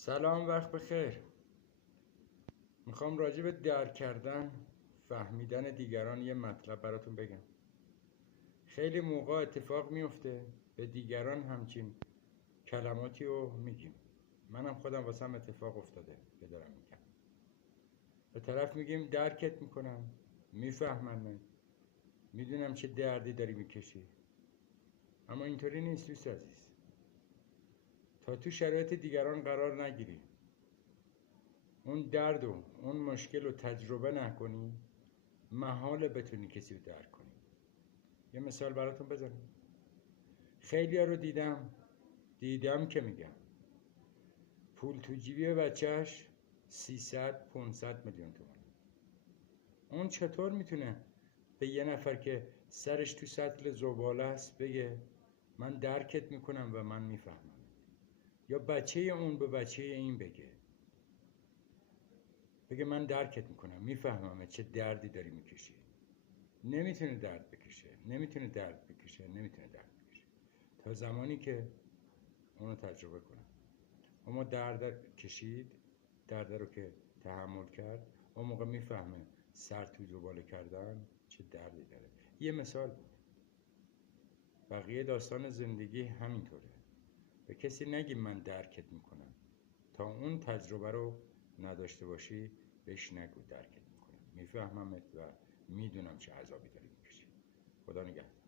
سلام، وقت بخیر. میخوام راجع به درک کردن، فهمیدن دیگران یه مطلب براتون بگم. خیلی موقع اتفاق میفته به دیگران همچین کلماتی رو میگیم. منم خودم واسم اتفاق افتاده که دارم میگم. به طرف میگیم درکت میکنم، میفهمم، میدونم چه دردی داری میکشی. اما اینطوری نیست دوست عزیز. تا تو شرایط دیگران قرار نگیری، اون درد و اون مشکل رو تجربه نکنی، محاله بتونی کسی رو درک کنی. یه مثال براتون بزنم. خیلی ها رو دیدم که میگم پول تو جیبی بچهش 300-500 میلیون تومان. اون چطور میتونه به یه نفر که سرش تو سطل زباله است بگه من درکت میکنم و من میفهمم؟ یا بچه اون به بچه این بگه من درکت میکنم، میفهمم چه دردی داری میکشی. نمیتونه درد بکشه، نمیتونه درد بکشه تا زمانی که اونو تجربه کنه. اما درد کشید، درد رو که تحمل کرد، اون موقع میفهمه سر تو زباله کردن چه دردی داره. یه مثال بود. بقیه داستان زندگی همینطوره. به کسی نگی من درکت میکنم تا اون تجربه رو نداشته باشی. بهش نگو درکت میکنم، میفهممت و میدونم چه عذابی داری میکشی. خدا نگهدار.